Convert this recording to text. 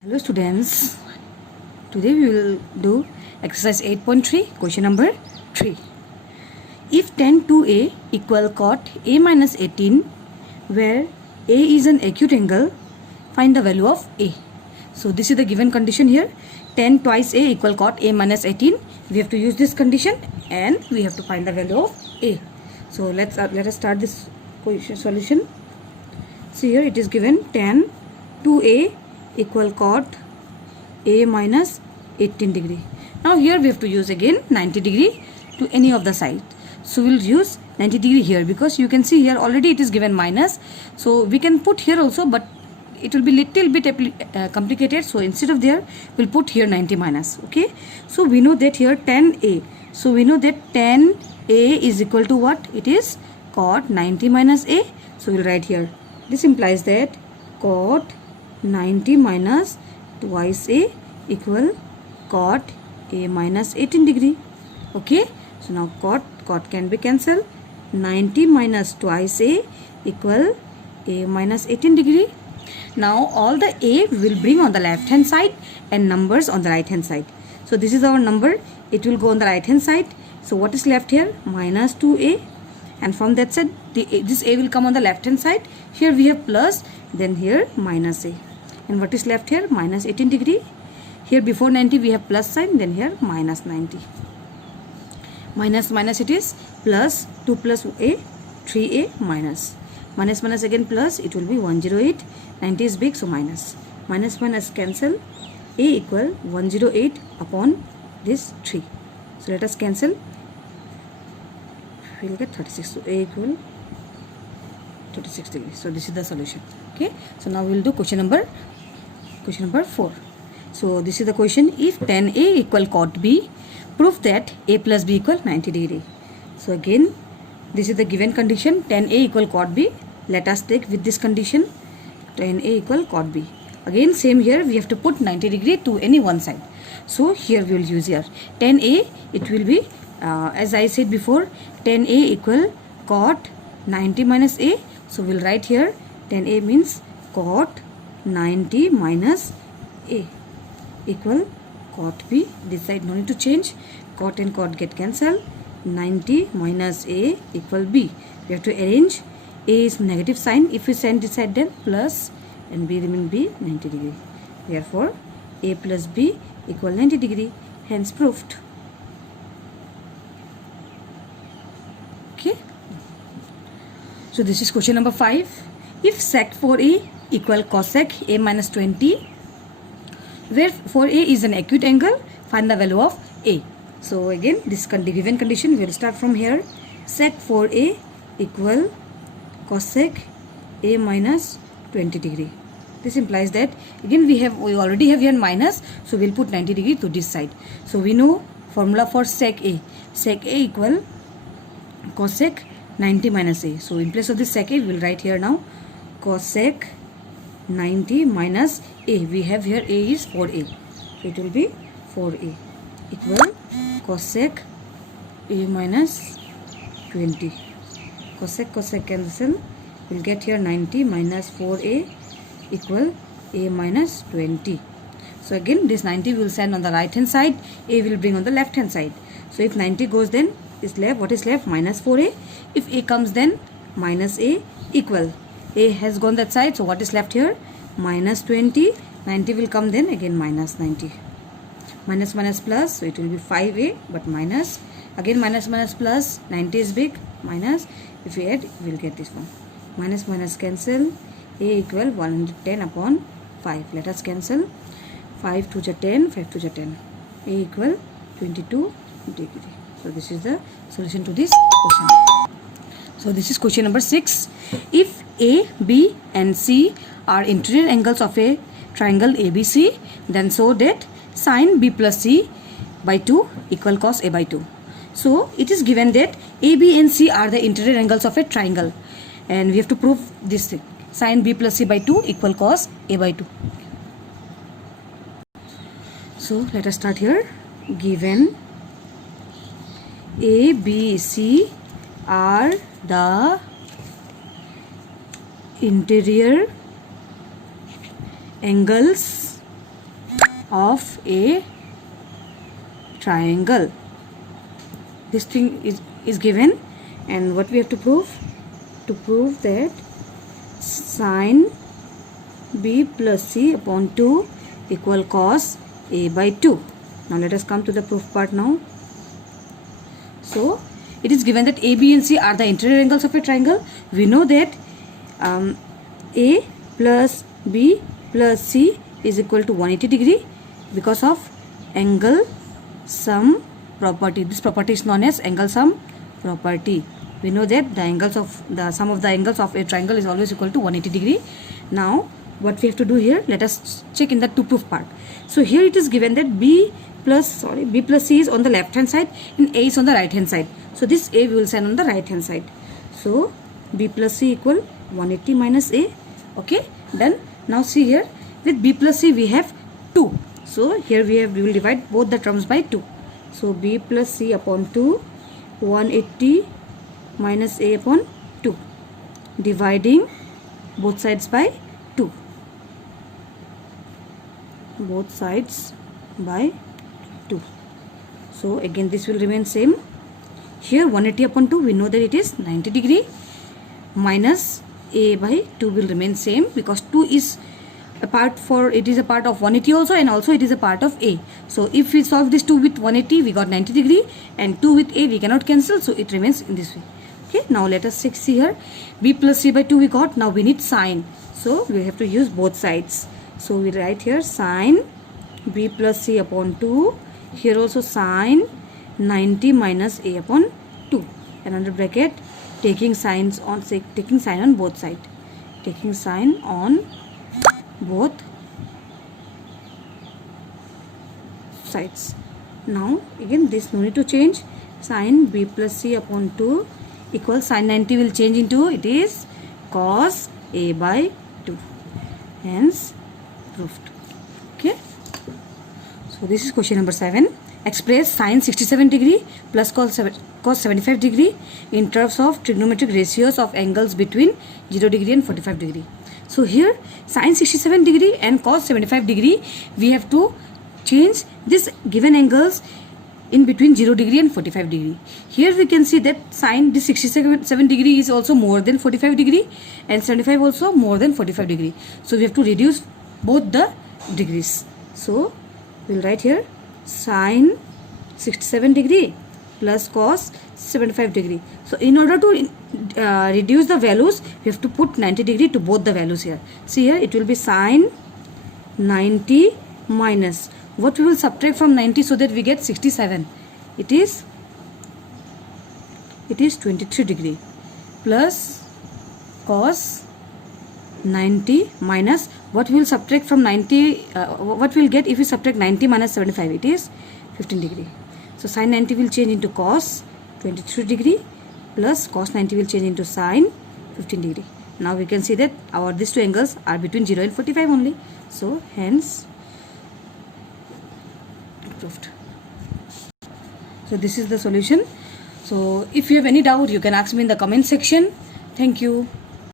Hello students, today we will do exercise 8.3 question number 3. If tan 2a equal cot a minus 18 where a is an acute angle, find the value of a. So this is the given condition here, tan twice a equal cot a minus 18. We have to use this condition and we have to find the value of a. So let us start this question solution. So here it is given tan 2a equal cot a minus 18 degree. Now here we have to use again 90 degree to any of the side. So we will use 90 degree here because you can see here already it is given minus. So we can put here also, but it will be little bit complicated. So instead of there we'll put here 90 minus. Okay. So we know that here tan a. So we know that tan a is equal to what? It is cot 90 minus a. So we'll write here. This implies that cot 90 minus twice a equal cot a minus 18 degree. Okay. So now cot can be cancelled. 90 minus twice a equal a minus 18 degree. Now all the a will bring on the left hand side and numbers on the right hand side. So this is our number. It will go on the right hand side. So what is left here? Minus 2a. And from that side this a will come on the left hand side. Here we have plus, then here minus a. And what is left here? Minus 18 degree. Here before 90 we have plus sign, then here minus 90. Minus minus it is plus 2 plus a 3a minus. Minus minus again plus, it will be 108. 90 is big, so minus. Minus minus cancel. A equal 108 upon this 3. So let us cancel. We will get 36. So a equal 36 degrees. So this is the solution. Okay. So now we will do question number 4. So this is the question. If tan a equal cot b, prove that a plus b equal 90 degree. So again this is the given condition, tan a equal cot b. Let us take with this condition, tan a equal cot b. Again same here, we have to put 90 degree to any one side. So here we will use here tan a, it will be as I said before, tan a equal cot 90 minus a. So we will write here tan a means cot 90 minus a equal cot b. This side no need to change. Cot and cot get cancelled. 90 minus a equal b. We have to arrange. A is negative sign. If we send this side, then plus, and b remain b 90 degree. Therefore a plus b equal 90 degree. Hence proved. Okay. So this is question number 5. If sec 4a equal cosec a minus 20, where 4a is an acute angle, find the value of a. So again this given condition, we will start from here. Sec 4a equal cosec a minus 20 degree. This implies that again we already have here minus, so we will put 90 degree to this side. So we know formula for sec a. Sec a equal cosec 90 minus a. So in place of this sec a, we will write here now cosec 90 minus a. We have here a is 4a. So it will be 4a equal cosec a minus 20. Cosec cancel. We will get here 90 minus 4a equal a minus 20. So again this 90 we will send on the right hand side. A will bring on the left hand side. So if 90 goes, then is left, what is left? Minus 4a. If a comes, then minus a equal. A has gone that side, so what is left here? Minus 20. 90 will come, then again minus 90. Minus minus plus, so it will be 5a, but minus. Again minus minus plus, 90 is big, minus. If we add, we will get this one. Minus minus cancel. A equal 110 upon 5. Let us cancel. 5 to 10, 5 to 10. A equal 22 degree. So this is the solution to this question. So this is question number 6. If A, B and C are interior angles of a triangle ABC, then so that sin B plus C by 2 equal cos A by 2. So it is given that A, B and C are the interior angles of a triangle, and we have to prove this thing. Sin B plus C by 2 equal cos A by 2. So let us start here. Given A, B, C are the interior angles of a triangle. This thing is given, and what we have to prove? To prove that sine b plus c upon 2 equal cos a by 2. Now let us come to the proof part now. So it is given that a, b and c are the interior angles of a triangle. We know that a plus b plus c is equal to 180 degree because of angle sum property. This property is known as angle sum property. We know that the sum of the angles of a triangle is always equal to 180 degree. Now what we have to do here, let us check in the to proof part. So here it is given that b plus c is on the left hand side and a is on the right hand side. So this a we will send on the right hand side. So b plus c equal 180 minus a. Okay, then now see here, with b plus c we have 2. So here we will divide both the terms by 2. So b plus c upon 2, 180 minus a upon 2, dividing both sides by 2. Both sides by 2. So again this will remain same. Here 180 upon 2, we know that it is 90 degree, minus a by 2 will remain same because 2 is a part of 180 also, and also it is a part of a. So if we solve this 2 with 180, we got 90 degree, and 2 with a we cannot cancel, so it remains in this way. Okay, now let us see here, b plus c by 2 we got. Now we need sine, so we have to use both sides. So we write here sine b plus c upon 2, here also sine 90 minus a upon 2, and under bracket taking sine on both sides, taking sine on both sides. Now again this no need to change, sine b plus c upon 2 equals sine 90 will change into, it is cos a by 2, hence proved. Okay, so this is question number 7. Express sine 67 degree plus cos 75 degree in terms of trigonometric ratios of angles between 0 degree and 45 degree. So here sine 67 degree and cos 75 degree, we have to change this given angles in between 0 degree and 45 degree. Here we can see that sine this 67 degree is also more than 45 degree, and 75 also more than 45 degree. So we have to reduce both the degrees. So we will write here sine 67 degree plus cos 75 degree. So in order to reduce the values, we have to put 90 degree to both the values here. See here, it will be sine 90 minus, what we will subtract from 90 so that we get 67. It is 23 degree plus cos 90 minus what we will subtract from 90, what we will get if we subtract 90 minus 75, it is 15 degree. So sine 90 will change into cos 23 degree plus cos 90 will change into sine 15 degree. Now we can see that these two angles are between 0 and 45 only. So hence proved. So this is the solution. So if you have any doubt, you can ask me in the comment section. Thank you.